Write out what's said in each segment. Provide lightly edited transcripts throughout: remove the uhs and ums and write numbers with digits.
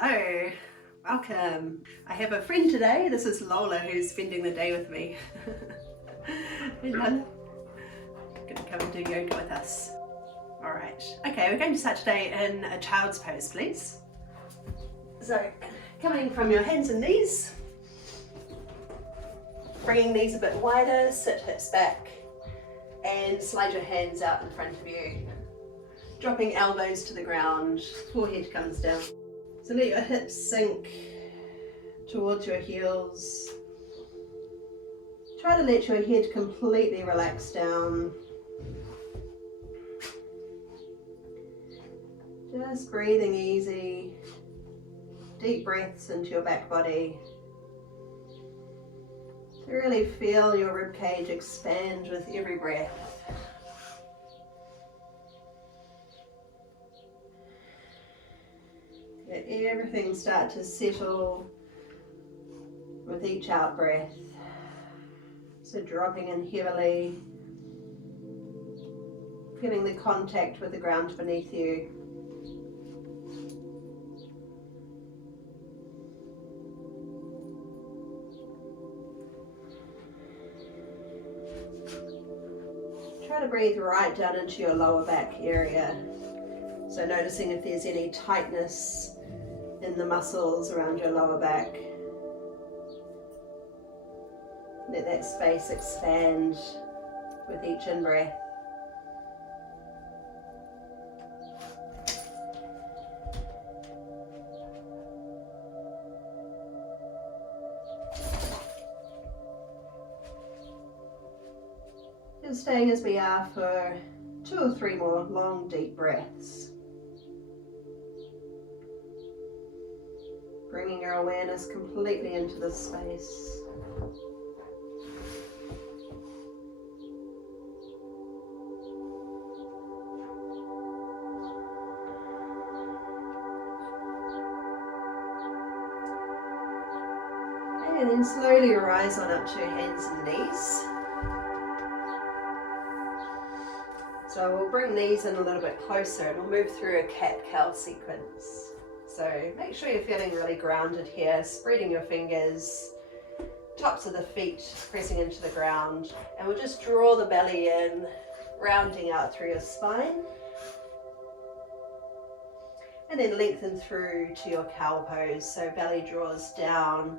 Hello, welcome. I have a friend today. This is Lola who's spending the day with me. Hello. Gonna come and do yoga with us. Alright, okay, we're going to start today in a child's pose, please. So, coming from your hands and knees, bringing knees a bit wider, sit hips back, and slide your hands out in front of you. Dropping elbows to the ground, forehead comes down. So let your hips sink towards your heels. Try to let your head completely relax down. Just breathing easy, deep breaths into your back body. To really feel your ribcage expand with every breath. Let everything start to settle with each out breath. So dropping in heavily, feeling the contact with the ground beneath you. Try to breathe right down into your lower back area. So noticing if there's any tightness in the muscles around your lower back. Let that space expand with each in-breath. Just staying as we are for 2 or 3 more long, deep breaths. Bringing your awareness completely into this space. Okay, and then slowly rise on up to your hands and knees. So we'll bring knees in a little bit closer and we'll move through a cat-cow sequence. So make sure you're feeling really grounded here, spreading your fingers, tops of the feet pressing into the ground, and we'll just draw the belly in, rounding out through your spine, and then lengthen through to your cow pose. So belly draws down,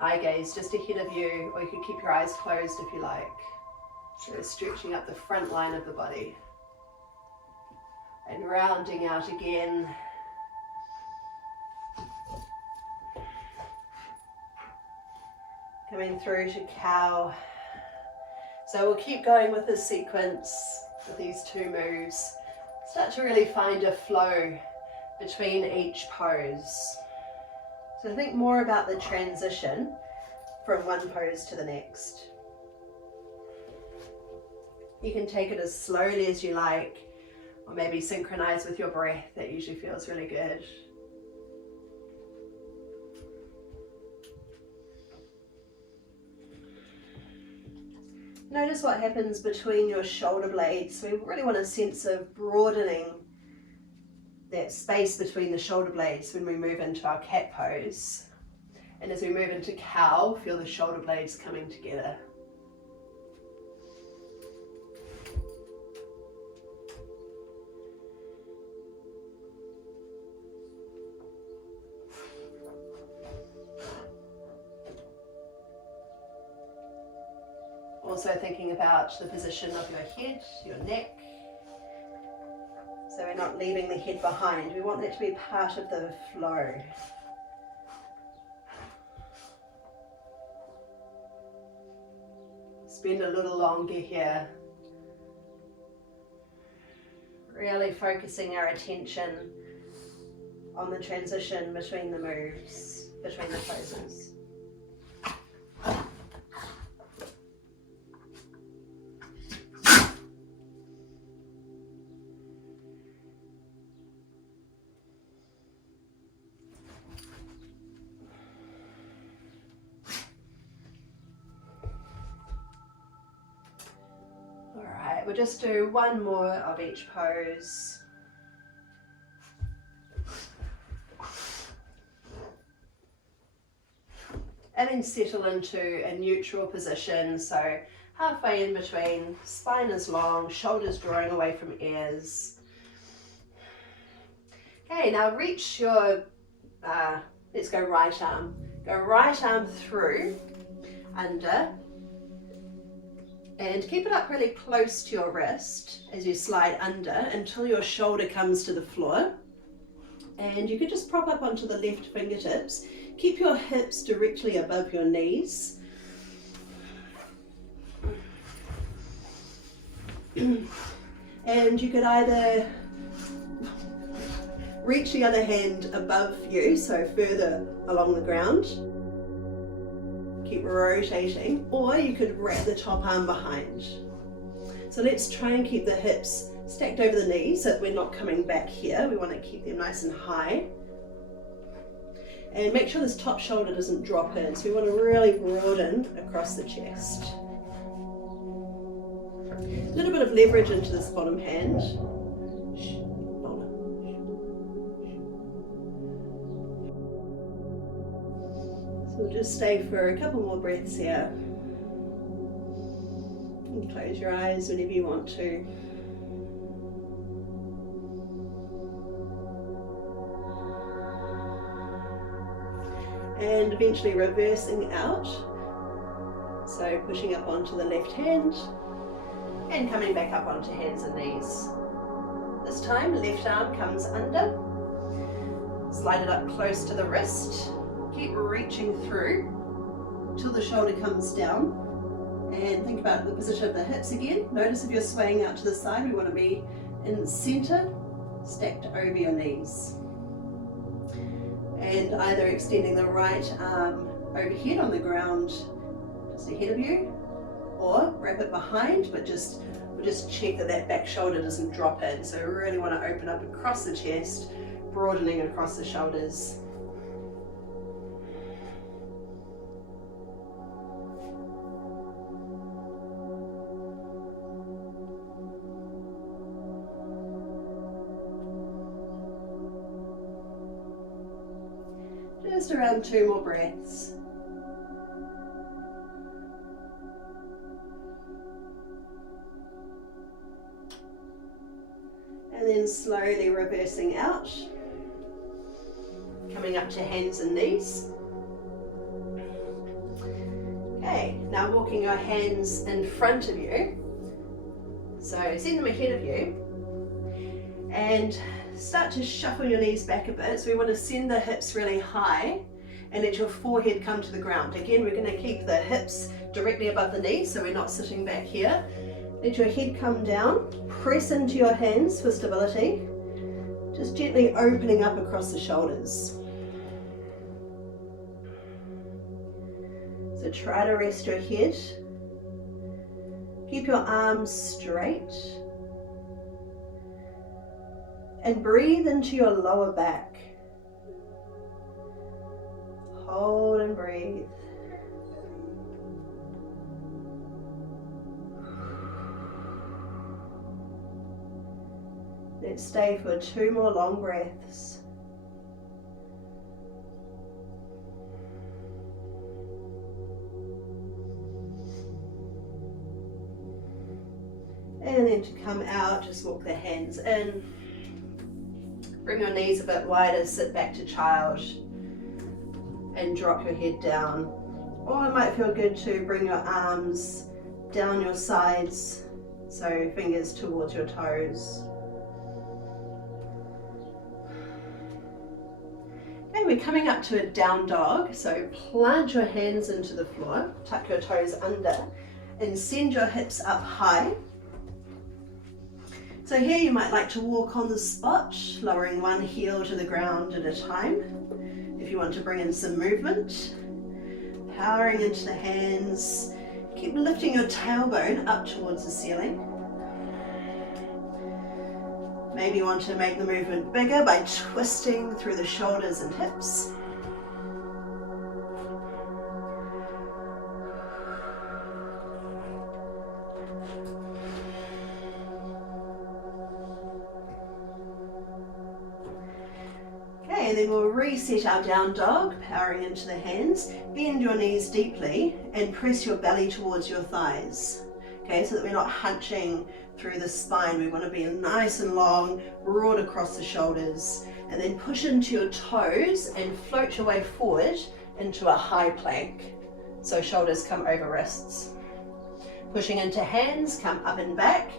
eye gaze just ahead of you, or you could keep your eyes closed if you like. So stretching up the front line of the body, and rounding out again. Coming through to cow. So we'll keep going with this sequence, with these 2 moves. Start to really find a flow between each pose. So think more about the transition from one pose to the next. You can take it as slowly as you like, or maybe synchronize with your breath. That usually feels really good. Notice what happens between your shoulder blades. We really want a sense of broadening that space between the shoulder blades when we move into our cat pose. And as we move into cow, feel the shoulder blades coming together. Also thinking about the position of your head, your neck. So we're not leaving the head behind. We want that to be part of the flow. Spend a little longer here. Really focusing our attention on the transition between the moves, between the poses. We'll just do 1 more of each pose. and then settle into a neutral position, so halfway in between, spine is long, shoulders drawing away from ears. Okay, now reach your, let's go right arm. Go right arm through, under, and keep it up really close to your wrist as you slide under until your shoulder comes to the floor. And you could just prop up onto the left fingertips. Keep your hips directly above your knees. And you could either reach the other hand above you, so further along the ground. Keep rotating, or you could wrap the top arm behind. So let's try and keep the hips stacked over the knees so that we're not coming back here. We want to keep them nice and high. And make sure this top shoulder doesn't drop in, so we want to really broaden across the chest. A little bit of leverage into this bottom hand. So we'll just stay for a couple more breaths here. And close your eyes whenever you want to. And eventually reversing out. So pushing up onto the left hand and coming back up onto hands and knees. This time, left arm comes under. Slide it up close to the wrist. Keep reaching through till the shoulder comes down. And think about the position of the hips again. Notice if you're swaying out to the side, we want to be in the center, stacked over your knees. And either extending the right arm overhead on the ground just ahead of you, or wrap it behind, but we'll just check that that back shoulder doesn't drop in. So we really want to open up across the chest, broadening across the shoulders. Just around 2 more breaths. And then slowly reversing out, coming up to hands and knees. Okay, now walking your hands in front of you. So send them ahead of you and start to shuffle your knees back a bit. So we want to send the hips really high and let your forehead come to the ground. Again, we're going to keep the hips directly above the knees so we're not sitting back here. Let your head come down, press into your hands for stability, just gently opening up across the shoulders. So try to rest your head. Keep your arms straight. And breathe into your lower back. Hold and breathe. Let's stay for 2 more long breaths. And then to come out, just walk the hands in. Bring your knees a bit wider, sit back to child and drop your head down. Or it might feel good to bring your arms down your sides, so fingers towards your toes. Okay, we're coming up to a down dog, so plant your hands into the floor, tuck your toes under and send your hips up high. So here you might like to walk on the spot, lowering one heel to the ground at a time. If you want to bring in some movement, powering into the hands, keep lifting your tailbone up towards the ceiling. Maybe you want to make the movement bigger by twisting through the shoulders and hips. Okay, then we'll reset our down dog, powering into the hands. Bend your knees deeply and press your belly towards your thighs. Okay, so that we're not hunching through the spine. We want to be nice and long, broad across the shoulders. And then push into your toes and float your way forward into a high plank. So shoulders come over wrists. Pushing into hands, come up and back.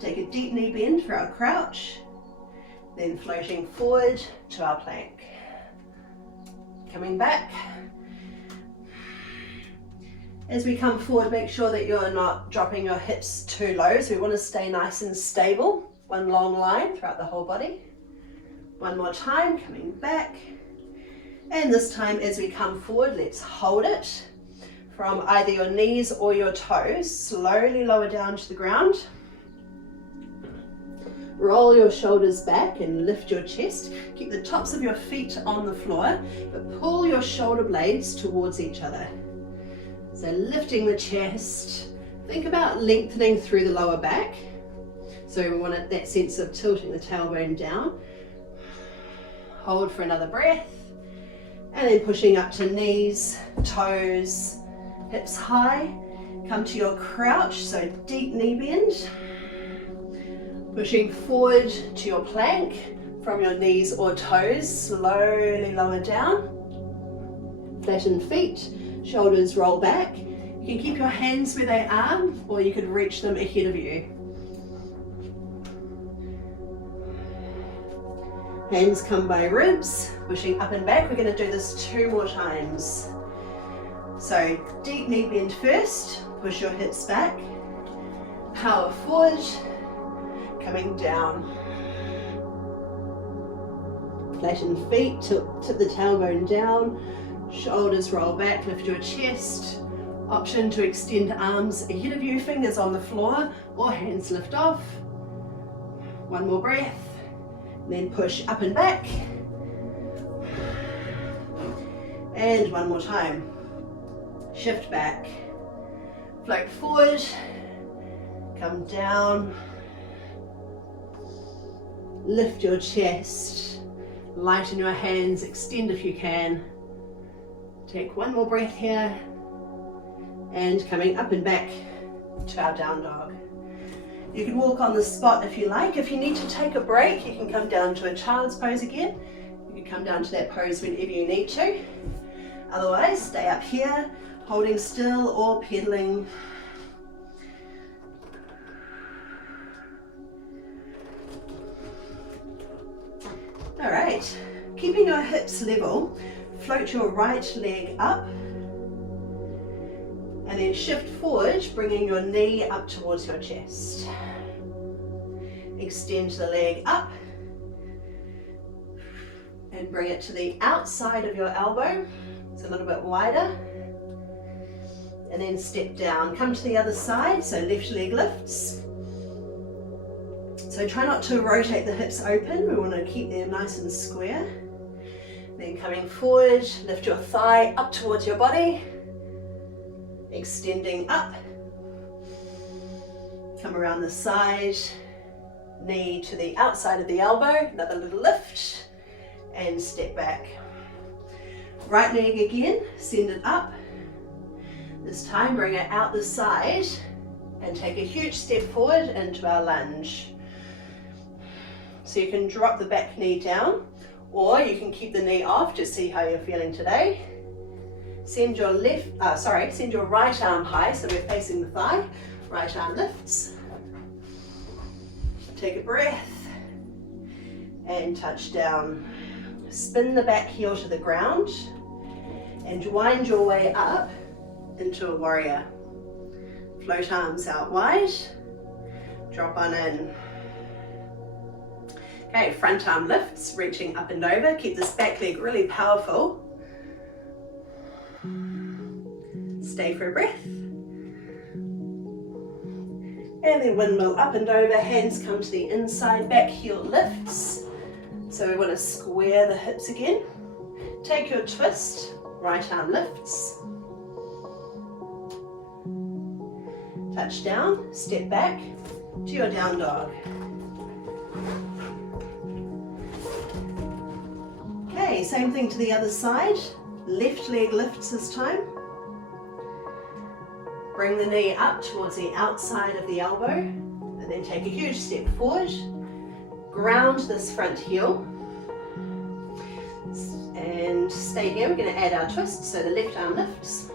Take a deep knee bend for our crouch. Then floating forward to our plank. Coming back. As we come forward, make sure that you're not dropping your hips too low. So we want to stay nice and stable. One long line throughout the whole body. One more time, coming back. And this time as we come forward, let's hold it from either your knees or your toes. Slowly lower down to the ground. Roll your shoulders back and lift your chest. Keep the tops of your feet on the floor, but pull your shoulder blades towards each other. So lifting the chest. Think about lengthening through the lower back. So we want that sense of tilting the tailbone down. Hold for another breath. And then pushing up to knees, toes, hips high. Come to your crouch, so deep knee bend. Pushing forward to your plank from your knees or toes, slowly lower down. Flatten feet, shoulders roll back. You can keep your hands where they are, or you could reach them ahead of you. Hands come by ribs, pushing up and back. We're going to do this 2 more times. So deep knee bend first, push your hips back, power forward, coming down. Flatten feet, tip the tailbone down, shoulders roll back, lift your chest. Option to extend arms ahead of you, fingers on the floor or hands lift off. One more breath, then push up and back. And one more time. Shift back, float forward, come down. Lift your chest, lighten your hands, extend if you can. Take one more breath here, and coming up and back to our down dog. You can walk on the spot if you like. If you need to take a break, you can come down to a child's pose again. You can come down to that pose whenever you need to. Otherwise, stay up here, holding still or pedaling. All right, keeping your hips level, float your right leg up and then shift forward, bringing your knee up towards your chest. Extend the leg up and bring it to the outside of your elbow. It's a little bit wider. And then step down, come to the other side, so left leg lifts. So try not to rotate the hips open, we want to keep them nice and square. Then coming forward, lift your thigh up towards your body. Extending up. Come around the side, knee to the outside of the elbow, another little lift, and step back. Right leg again, send it up. This time bring it out the side and take a huge step forward into our lunge. So you can drop the back knee down, or you can keep the knee off to see how you're feeling today. Send your right arm high, so we're facing the thigh. Right arm lifts. Take a breath and touch down. Spin the back heel to the ground and wind your way up into a warrior. Float arms out wide, drop on in. Okay, front arm lifts, reaching up and over. Keep this back leg really powerful. Stay for a breath. And then windmill up and over, hands come to the inside, back heel lifts. So we want to square the hips again. Take your twist, right arm lifts. Touch down, step back to your down dog. Okay, Okay, same thing to the other side. Left leg lifts this time. Bring the knee up towards the outside of the elbow, and then take a huge step forward. Ground this front heel. And stay here, we're going to add our twist, so the left arm lifts.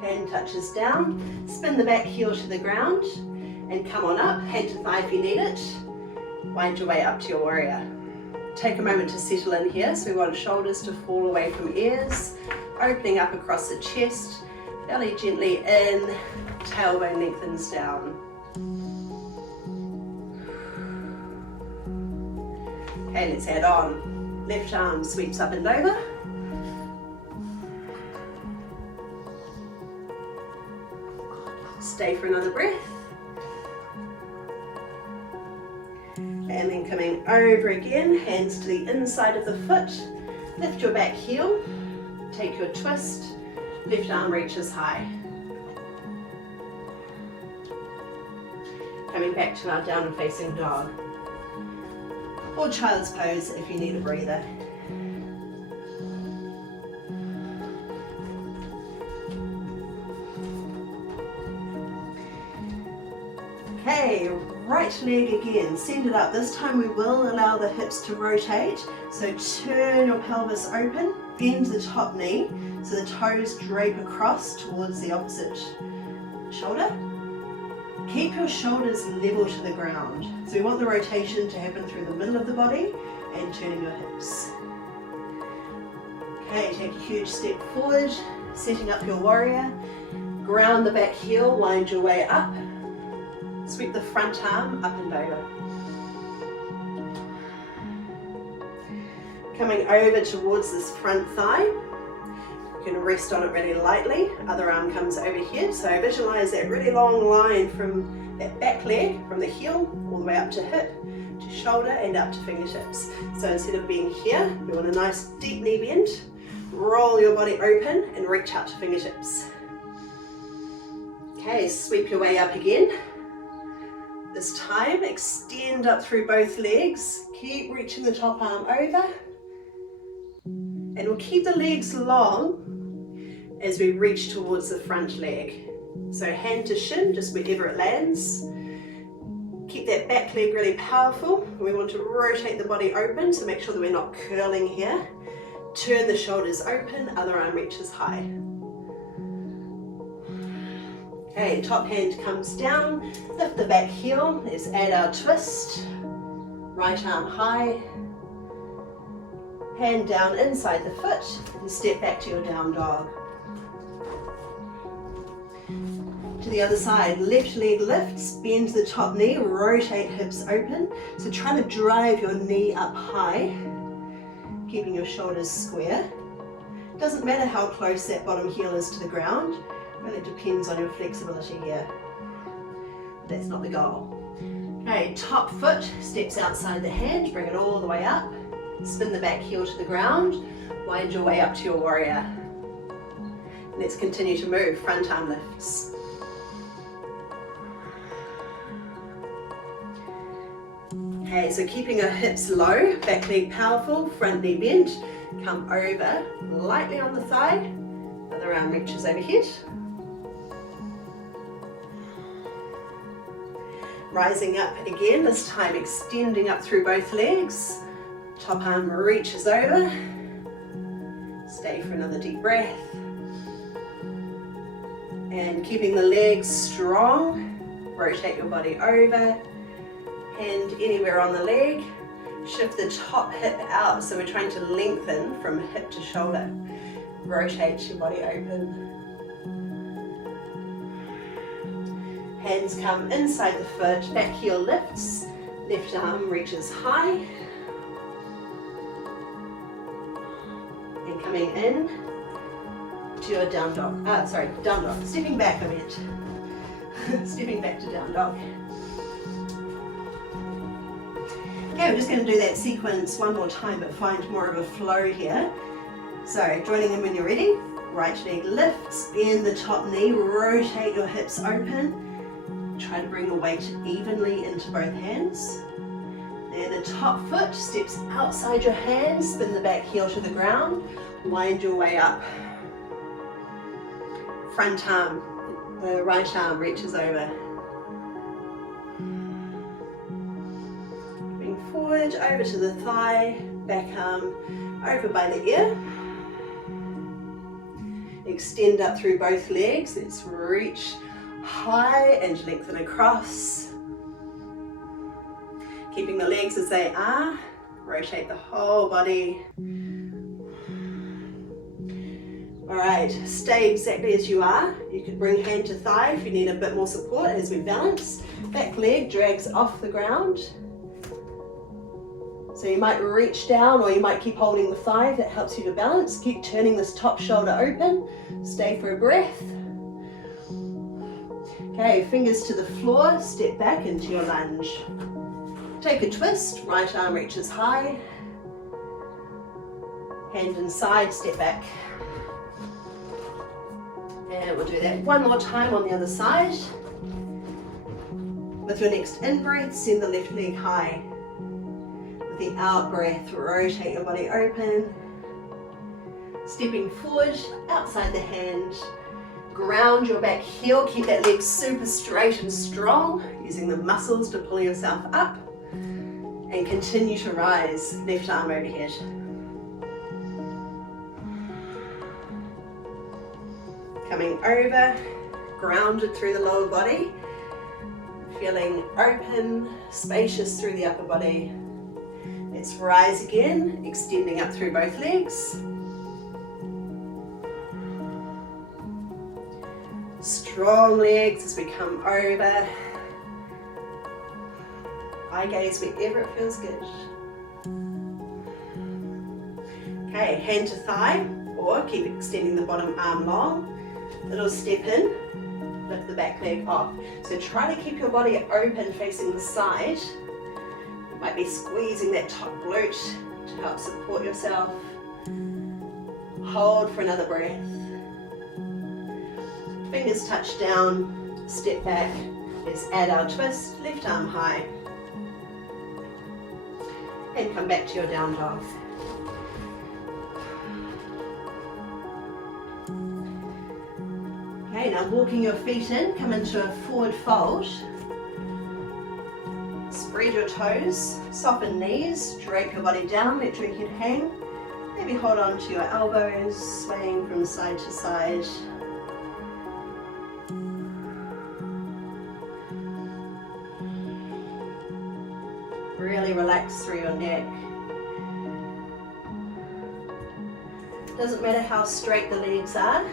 Hand touches down, spin the back heel to the ground, and come on up, hand to thigh if you need it. Wind your way up to your warrior. Take a moment to settle in here, so we want shoulders to fall away from ears, opening up across the chest, belly gently in, tailbone lengthens down. Okay, let's add on. Left arm sweeps up and over. Stay for another breath. And then coming over again, hands to the inside of the foot. Lift your back heel, take your twist, left arm reaches high. Coming back to our downward facing dog. Or child's pose if you need a breather. Okay, right leg again, send it up. This time we will allow the hips to rotate. So turn your pelvis open, bend the top knee so the toes drape across towards the opposite shoulder. Keep your shoulders level to the ground. So we want the rotation to happen through the middle of the body and turning your hips. Okay, take a huge step forward, setting up your warrior. Ground the back heel, wind your way up. Sweep the front arm up and over. Coming over towards this front thigh. You can rest on it really lightly. Other arm comes over here. So visualize that really long line from that back leg, from the heel, all the way up to hip, to shoulder, and up to fingertips. So instead of being here, you want a nice deep knee bend. Roll your body open and reach out to fingertips. Okay, sweep your way up again. This time, extend up through both legs. Keep reaching the top arm over. And we'll keep the legs long as we reach towards the front leg. So hand to shin, just wherever it lands. Keep that back leg really powerful. We want to rotate the body open, so make sure that we're not curling here. Turn the shoulders open, other arm reaches high. Okay, top hand comes down, lift the back heel, let's add our twist. Right arm high. Hand down inside the foot and step back to your down dog. To the other side, left leg lifts, bend the top knee, rotate hips open. So try to drive your knee up high, keeping your shoulders square. Doesn't matter how close that bottom heel is to the ground, really depends on your flexibility here. That's not the goal. Okay, top foot steps outside the hand, bring it all the way up. Spin the back heel to the ground, wind your way up to your warrior. Let's continue to move, front arm lifts. Okay, so keeping our hips low, back leg powerful, front knee bent. Come over, lightly on the thigh, other arm reaches overhead. Rising up again, this time extending up through both legs. Top arm reaches over. Stay for another deep breath. And keeping the legs strong, rotate your body over. Hand anywhere on the leg. Shift the top hip out, so we're trying to lengthen from hip to shoulder. Rotate your body open. Hands come inside the foot, back heel lifts, left arm reaches high. And coming in to your down dog. Down dog. Stepping back a bit. Stepping back to down dog. Okay, we're just going to do that sequence one more time, but find more of a flow here. So, joining in when you're ready. Right leg lifts, bend the top knee, rotate your hips open. Try Try to bring the weight evenly into both hands. And the top foot steps outside your hands, spin the back heel to the ground, wind your way up. Front arm, the right arm reaches over. Bring forward, over to the thigh, back arm over by the ear. Extend up through both legs. Let's reach high and lengthen across. Keeping the legs as they are. Rotate the whole body. Alright, stay exactly as you are. You can bring hand to thigh if you need a bit more support as we balance. Back leg drags off the ground. So you might reach down or you might keep holding the thigh if that helps you to balance. Keep turning this top shoulder open. Stay for a breath. Okay, fingers to the floor, step back into your lunge. Take a twist, right arm reaches high. Hand inside, step back. And we'll do that one more time on the other side. With your next in-breath, send the left leg high. With the out-breath, rotate your body open. Stepping forward, outside the hand. Ground your back heel, keep that leg super straight and strong, using the muscles to pull yourself up. And continue to rise, left arm overhead. Coming over, grounded through the lower body. Feeling open, spacious through the upper body. Let's rise again, extending up through both legs. Strong legs as we come over. Eye gaze wherever it feels good. Okay, hand to thigh, or keep extending the bottom arm long. Little step in, lift the back leg off. So try to keep your body open facing the side. You might be squeezing that top glute to help support yourself. Hold for another breath. Fingers touch down, step back. Let's add our twist, left arm high. And come back to your down dog. Okay, now walking your feet in, come into a forward fold. Spread your toes, soften knees, drape your body down, let your head hang. Maybe hold on to your elbows, swaying from side to side. Really relax through your neck. Doesn't matter how straight the legs are.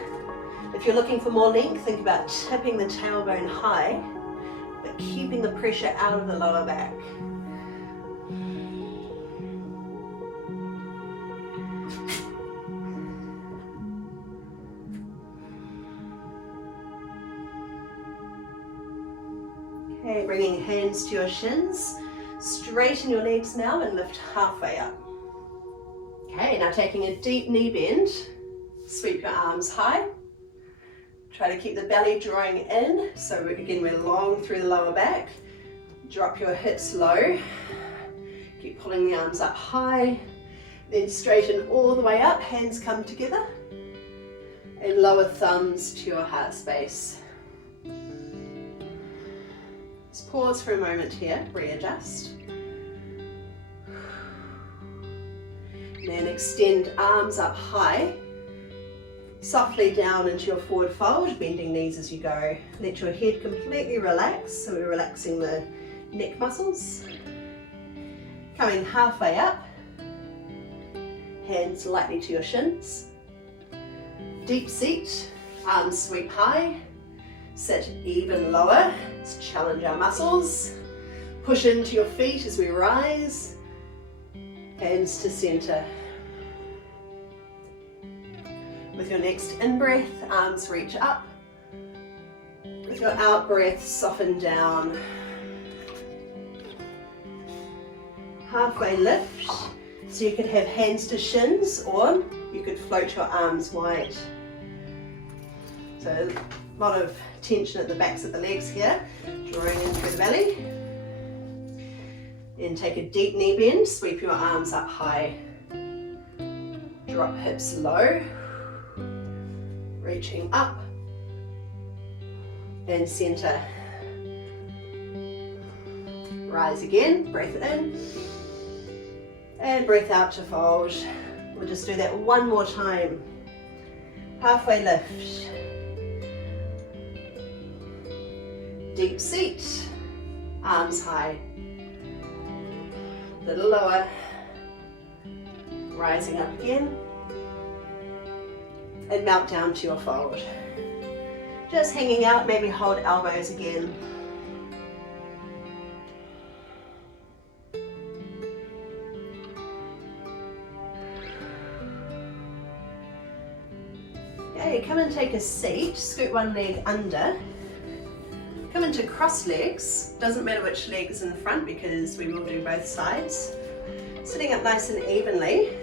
If you're looking for more length, think about tipping the tailbone high, but keeping the pressure out of the lower back. Okay, bringing hands to your shins. Straighten your legs now and lift halfway up. Okay, now taking a deep knee bend, sweep your arms high. Try to keep the belly drawing in, so again we're long through the lower back. Drop your hips low. Keep pulling the arms up high. Then straighten all the way up, hands come together. And lower thumbs to your heart space. Just pause for a moment here, readjust. Then extend arms up high. Softly down into your forward fold, bending knees as you go. Let your head completely relax, so we're relaxing the neck muscles. Coming halfway up, hands lightly to your shins. Deep seat, arms sweep high. Sit even lower, let's challenge our muscles. Push into your feet as we rise. Hands to center. With your next in-breath, arms reach up. With your out-breath, soften down. Halfway lift, so you could have hands to shins or you could float your arms wide. So A lot of tension at the backs of the legs here, drawing in through the belly. Then take a deep knee bend, sweep your arms up high. Drop hips low, reaching up and center. Rise again, breath in and breath out to fold. We'll just do that one more time. Halfway lift. Deep seat, arms high. Little lower. Rising up again. And melt down to your fold. Just hanging out, maybe hold elbows again. Okay, come and take a seat, scoot one leg under. Come into cross legs, doesn't matter which leg is in front because we will do both sides. Sitting up nice and evenly.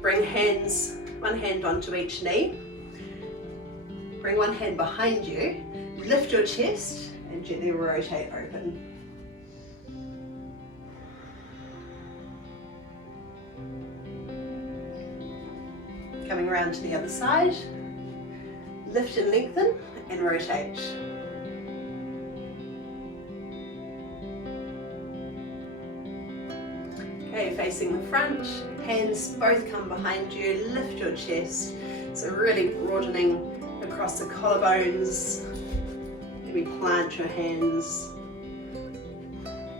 Bring hands, one hand onto each knee. Bring one hand behind you. Lift your chest and gently rotate open. Coming around to the other side. Lift and lengthen and rotate. Okay, facing the front, hands both come behind you, lift your chest. So really broadening across the collarbones. Maybe plant your hands.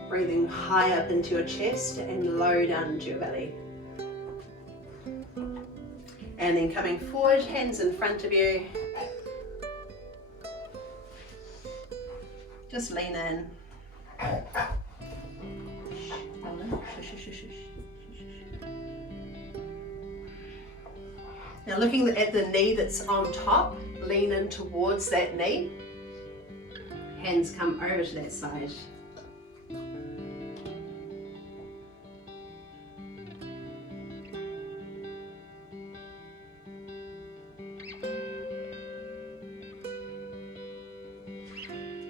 Breathing high up into your chest and low down into your belly. And then coming forward, hands in front of you. Just lean in. Now looking at the knee that's on top, lean in towards that knee. Hands come over to that side.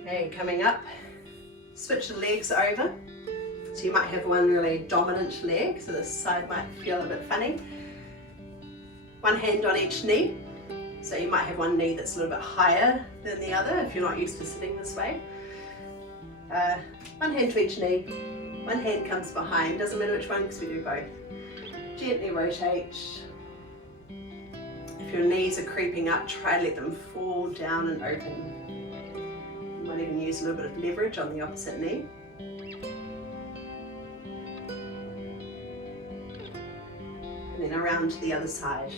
Okay, coming up, switch the legs over. So you might have one really dominant leg, so this side might feel a bit funny. One hand on each knee. So you might have one knee that's a little bit higher than the other if you're not used to sitting this way. One hand to each knee. One hand comes behind, doesn't matter which one because we do both. Gently rotate. If your knees are creeping up, try to let them fall down and open. You might even use a little bit of leverage on the opposite knee. And then around to the other side.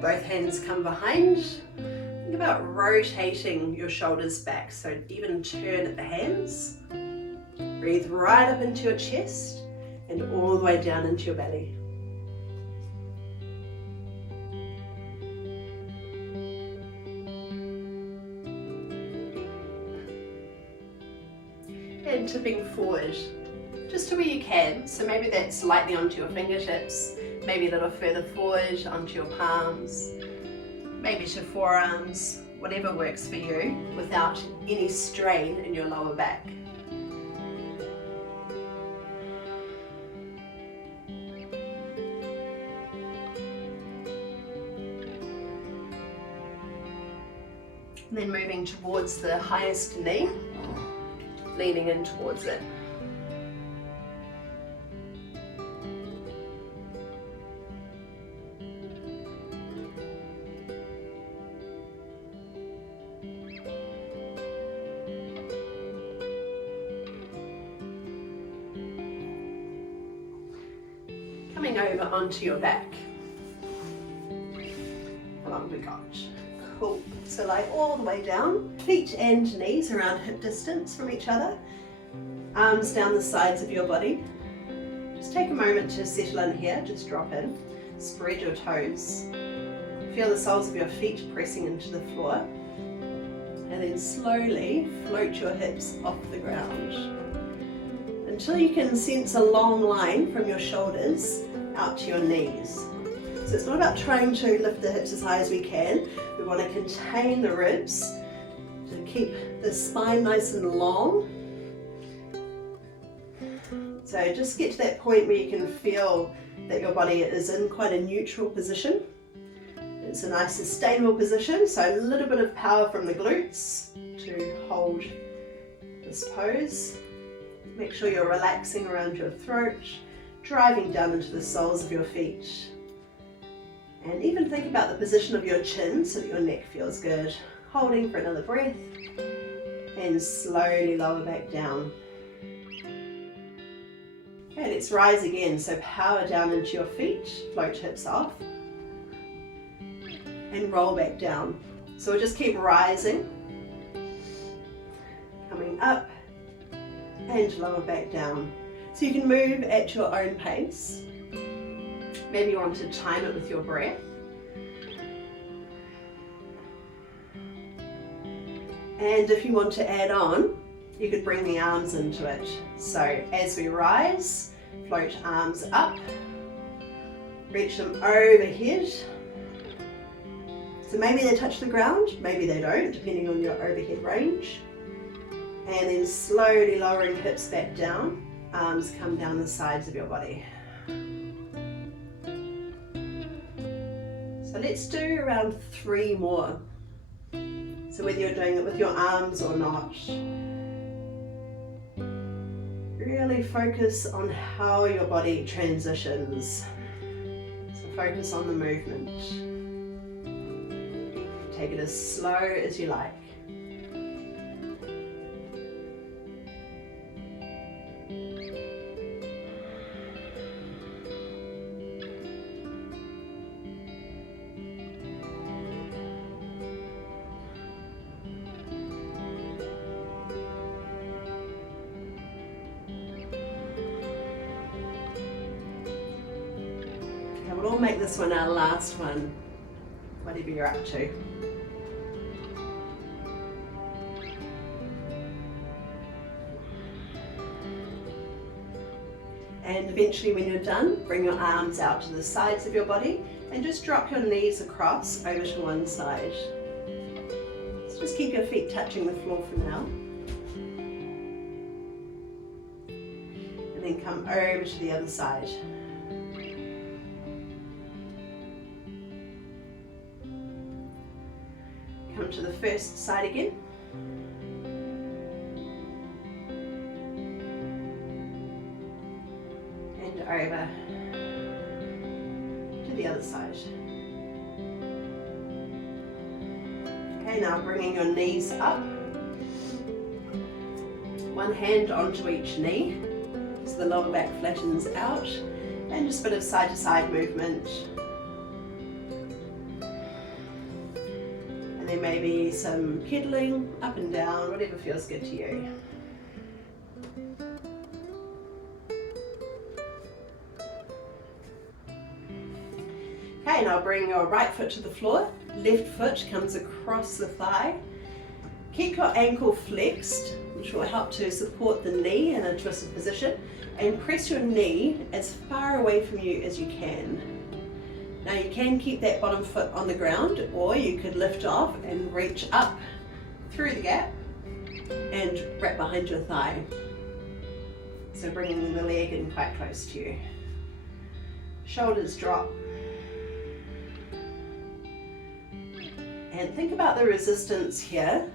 Both hands come behind. Think about rotating your shoulders back, so even turn at the hands. Breathe right up into your chest and all the way down into your belly. And tipping forward, just to where you can. So maybe that's lightly onto your fingertips, maybe a little further forward onto your palms, maybe to forearms, whatever works for you, without any strain in your lower back. And then moving towards the highest knee, leaning in towards it. Coming over onto your back. How long have we got? Cool. So lie all the way down, feet and knees around hip distance from each other, arms down the sides of your body. Just take a moment to settle in here, just drop in, spread your toes, feel the soles of your feet pressing into the floor, and then slowly float your hips off the ground. until you can sense a long line from your shoulders out to your knees. So it's not about trying to lift the hips as high as we can. We want to contain the ribs to keep the spine nice and long. So just get to that point where you can feel that your body is in quite a neutral position. It's a nice sustainable position, so a little bit of power from the glutes to hold this pose. Make sure you're relaxing around your throat, driving down into the soles of your feet. And even think about the position of your chin so that your neck feels good. Holding for another breath and slowly lower back down. Okay, let's rise again. So power down into your feet, float hips off and roll back down. So we'll just keep rising, coming up and lower back down. So you can move at your own pace. Maybe you want to time it with your breath. And if you want to add on, you could bring the arms into it. So as we rise, float arms up, reach them overhead. So maybe they touch the ground, maybe they don't, depending on your overhead range. And then slowly lowering hips back down, arms come down the sides of your body. So let's do around 3 more. So whether you're doing it with your arms or not, really focus on how your body transitions. So focus on the movement. Take it as slow as you like. We'll make this one our last one, whatever you're up to. And eventually when you're done, bring your arms out to the sides of your body and just drop your knees across over to one side. So just keep your feet touching the floor for now. And then come over to the other side. Come to the first side again. And over to the other side. Okay, now bringing your knees up. One hand onto each knee, so the lower back flattens out, and just a bit of side to side movement. There may be some pedaling up and down, whatever feels good to you. Okay, now bring your right foot to the floor, left foot comes across the thigh. Keep your ankle flexed, which will help to support the knee in a twisted position, and press your knee as far away from you as you can. Now you can keep that bottom foot on the ground, or you could lift off and reach up through the gap and wrap behind your thigh. So bringing the leg in quite close to you. Shoulders drop. And think about the resistance here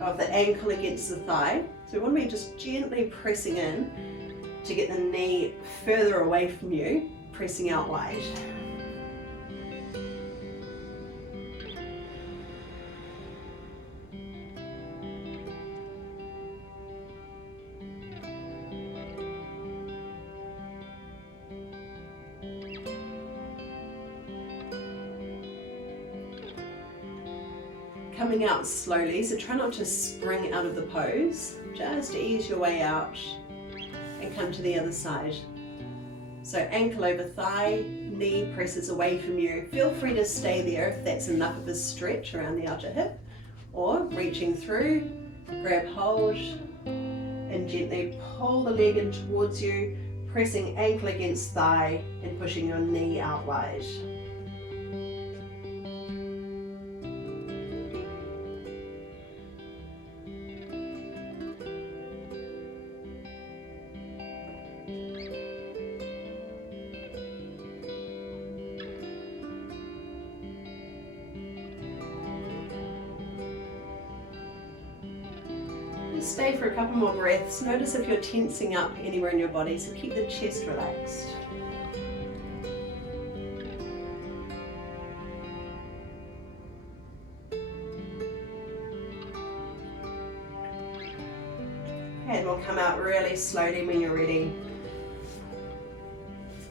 of the ankle against the thigh. So we want to be just gently pressing in to get the knee further away from you, pressing out wide. Coming out slowly, so try not to spring out of the pose, just ease your way out and come to the other side. So ankle over thigh, knee presses away from you. Feel free to stay there if that's enough of a stretch around the outer hip, or reaching through, grab hold And gently pull the leg in towards you, pressing ankle against thigh and pushing your knee out wide. Just stay for a couple more breaths. Notice if you're tensing up anywhere in your body, so keep the chest relaxed. And we'll come out really slowly when you're ready.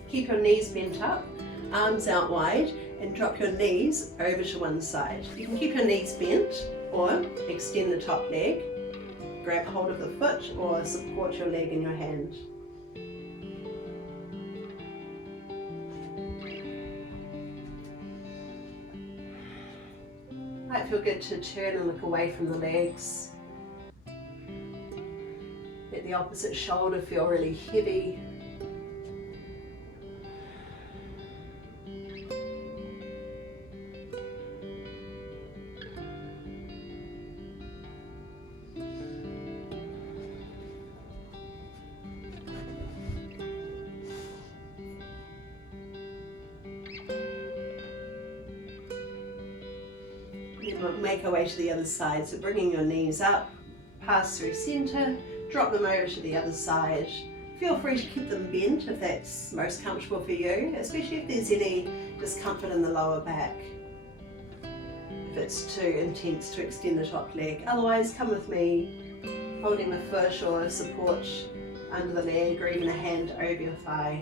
Keep your knees bent up, arms out wide, and drop your knees over to one side. You can keep your knees bent or extend the top leg. Grab hold of the foot or support your leg in your hand. Might feel good to turn and look away from the legs. Let the opposite shoulder feel really heavy. Make our way to the other side, so bringing your knees up, pass through center, drop them over to the other side. Feel free to keep them bent if that's most comfortable for you, especially if there's any discomfort in the lower back. If it's too intense to extend the top leg. Otherwise, come with me, holding the foot or support under the leg or even a hand over your thigh.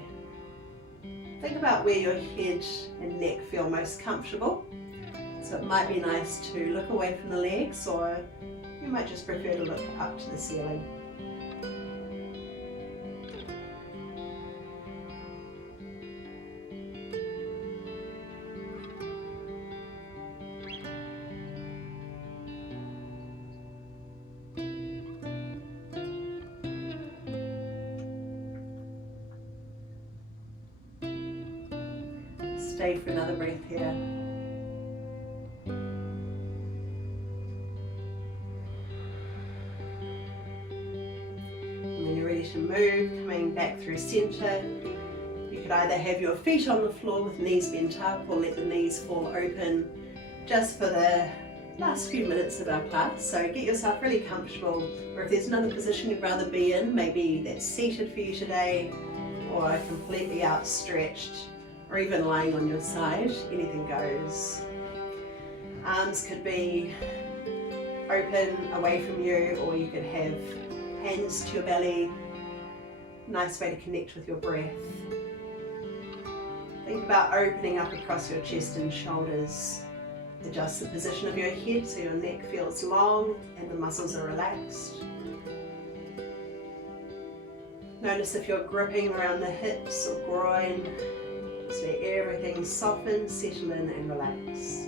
Think about where your head and neck feel most comfortable. So it might be nice to look away from the legs, or you might just prefer to look up to the ceiling. Stay for another breath here. To move, coming back through center. You could either have your feet on the floor with knees bent up or let the knees fall open just for the last few minutes of our class. So get yourself really comfortable, or if there's another position you'd rather be in, maybe that's seated for you today or completely outstretched or even lying on your side, anything goes. Arms could be open away from you, or you could have hands to your belly. Nice way to connect with your breath. Think about opening up across your chest and shoulders. Adjust the position of your head so your neck feels long and the muscles are relaxed. Notice if you're gripping around the hips or groin. Just let everything soften, settle in and relax.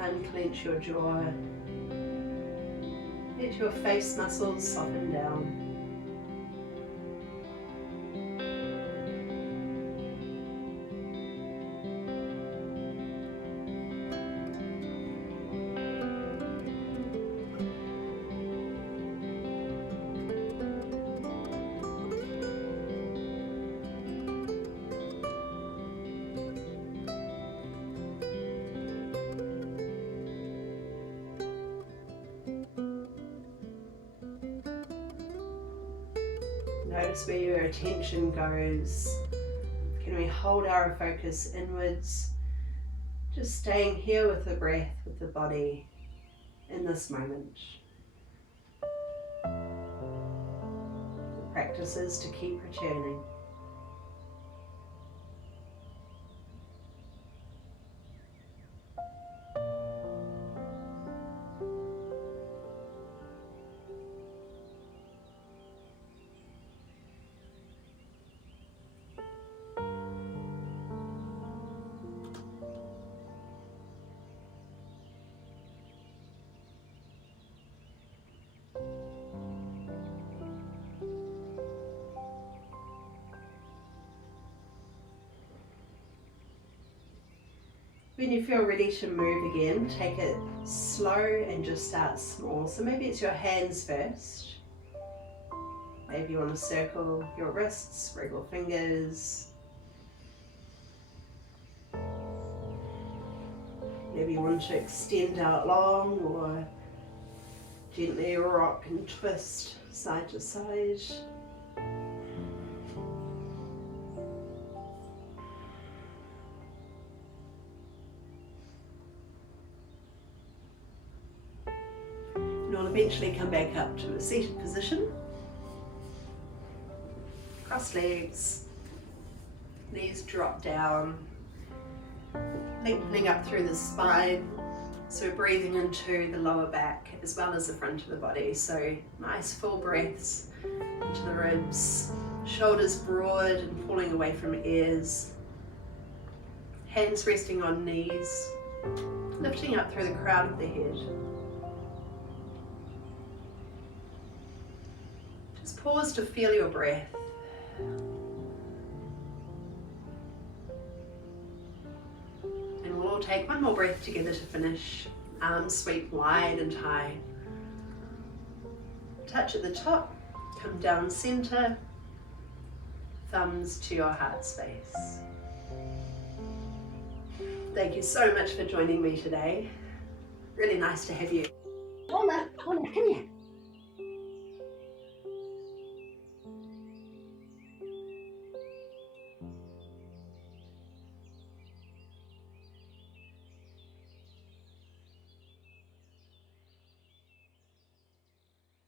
Unclench your jaw. Let your face muscles soften down. Notice where your attention goes. Can we hold our focus inwards? Just staying here with the breath, with the body in this moment. The practice is to keep returning. When you feel ready to move again, take it slow and just start small. So maybe it's your hands first. Maybe you want to circle your wrists, wriggle fingers. Maybe you want to extend out long or gently rock and twist side to side. And we'll eventually come back up to a seated position. Cross legs, knees drop down, lengthening up through the spine. So we're breathing into the lower back as well as the front of the body. So nice full breaths into the ribs, shoulders broad and pulling away from ears. Hands resting on knees, lifting up through the crown of the head. Just pause to feel your breath. And we'll all take one more breath together to finish. Arms sweep wide and high. Touch at the top, come down center, thumbs to your heart space. Thank you so much for joining me today. Really nice to have you. Hola.